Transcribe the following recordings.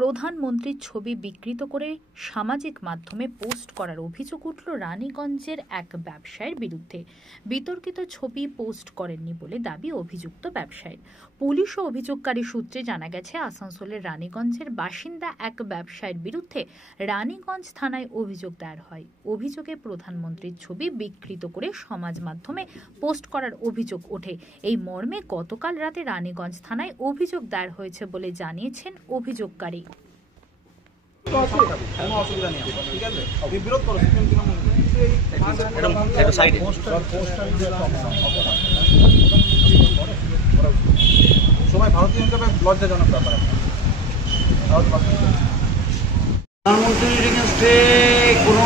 প্রধানমন্ত্রীর ছবি বিকৃত করে সামাজিক মাধ্যমে পোস্ট করার অভিযোগ উঠল রানীগঞ্জের এক ব্যবসায়ীর বিরুদ্ধে। বিতর্কিত ছবি পোস্ট করেননি বলে দাবি অভিযুক্ত ব্যবসায়ীর। পুলিশ ও অভিযোগকারী সূত্রে জানা গেছে, আসানসোলের রানীগঞ্জের বাসিন্দা এক ব্যবসায়ীর বিরুদ্ধে রানীগঞ্জ থানায় অভিযোগ দায়ের হয়। অভিযোগে প্রধানমন্ত্রীর ছবি বিকৃত করে সমাজ মাধ্যমে পোস্ট করার অভিযোগ ওঠে। এই মর্মে গতকাল রাতে রানীগঞ্জ থানায় অভিযোগ দায়ের হয়েছে বলে জানিয়েছেন অভিযোগকারী। প্রধানমন্ত্রীর এগেন্স্টে কোনো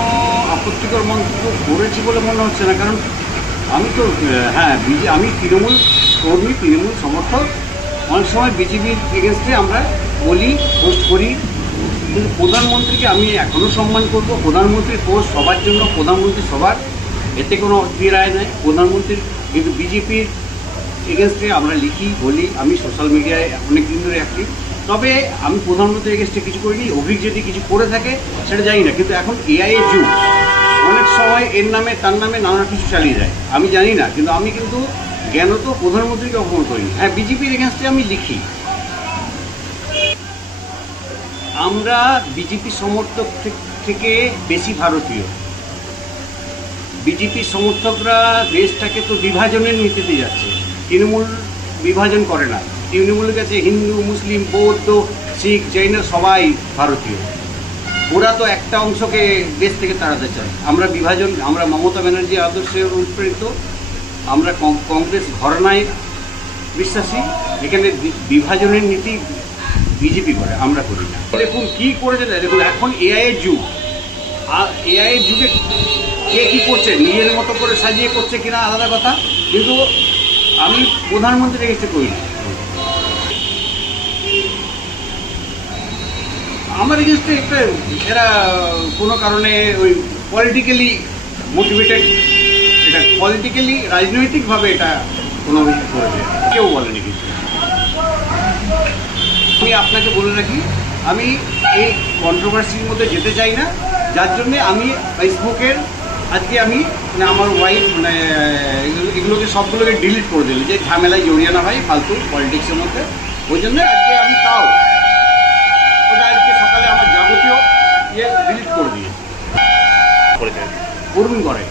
আপত্তিকর মন্তব্য করেছি বলে মনে হচ্ছে না, কারণ আমি তো আমি তৃণমূল কর্মী, তৃণমূল সমর্থক। অনেক সময় বিজেপির এগেন্স্টে আমরা বলি, পোস্ট করি, কিন্তু প্রধানমন্ত্রীকে আমি এখনও সম্মান করব। প্রধানমন্ত্রীর পোস্ট সবার জন্য, প্রধানমন্ত্রী সবার, এতে কোনো রায় নেই প্রধানমন্ত্রীর। কিন্তু বিজেপির এগেন্স্টে আমরা লিখি, বলি। আমি সোশ্যাল মিডিয়ায় অনেক দিন ধরে অ্যাক্টিভ, তবে আমি প্রধানমন্ত্রীর এগেন্স্টে কিছু করিনি। অভিযোগ যদি কিছু করে থাকে সেটা জানি না, কিন্তু এখন এআই এর যুগ, অনেক সময় এর নামে তার নামে নানা কিছু চালিয়ে যায়, আমি জানি না। কিন্তু আমি কিন্তু জ্ঞানত প্রধানমন্ত্রীকে অপমান করিনি। হ্যাঁ, বিজেপির এগেন্স্টে আমি লিখি। আমরা বিজেপি সমর্থক থেকে বেশি ভারতীয়। বিজেপির সমর্থকরা দেশটাকে তো বিভাজনের নীতিতে যাচ্ছে। তৃণমূল বিভাজন করে না। তৃণমূলের কাছে হিন্দু, মুসলিম, বৌদ্ধ, শিখ, জৈন সবাই ভারতীয়। ওরা তো একটা অংশকে দেশ থেকে তাড়াতে চায়। আমরা বিভাজন, আমরা মমতা ব্যানার্জি আদর্শে অনুপ্রেরিত, আমরা কংগ্রেস ঘরানায় বিশ্বাসী। এখানে বিভাজনের নীতি বিজেপি করে, আমরা করি না। দেখুন কী করেছে, দেখুন এখন এআই এর যুগ। এআই এর যুগে কে কী করছে, নিজের মতো করে সাজিয়ে করছে কিনা আলাদা কথা, কিন্তু আমি প্রধানমন্ত্রীর এগেন্স্টে করি না। আমার এগেন্স্টে একটা এরা কোনো কারণে ওই পলিটিক্যালি মোটিভেটেড, এটা পলিটিক্যালি রাজনৈতিকভাবে এটা কোনো কিছু করেছে, কেউ বলেনি কিছু। আমি আপনাকে বলে রাখি, আমি এই কন্ট্রোভার্সির মধ্যে যেতে চাই না, যার জন্যে আমি ফেসবুকের আজকে আমি আমার ওয়াইফ এগুলোকে সবগুলোকে ডিলিট করে দিল, যে ঝামেলায় জড়িয়ে না ভাই ফালতু পলিটিক্সের মধ্যে। ওই জন্য আজকে আমি তাও ওটা আজকে সকালে আমার যাবতীয় ডিলিট করে দিয়েছি। করুন করে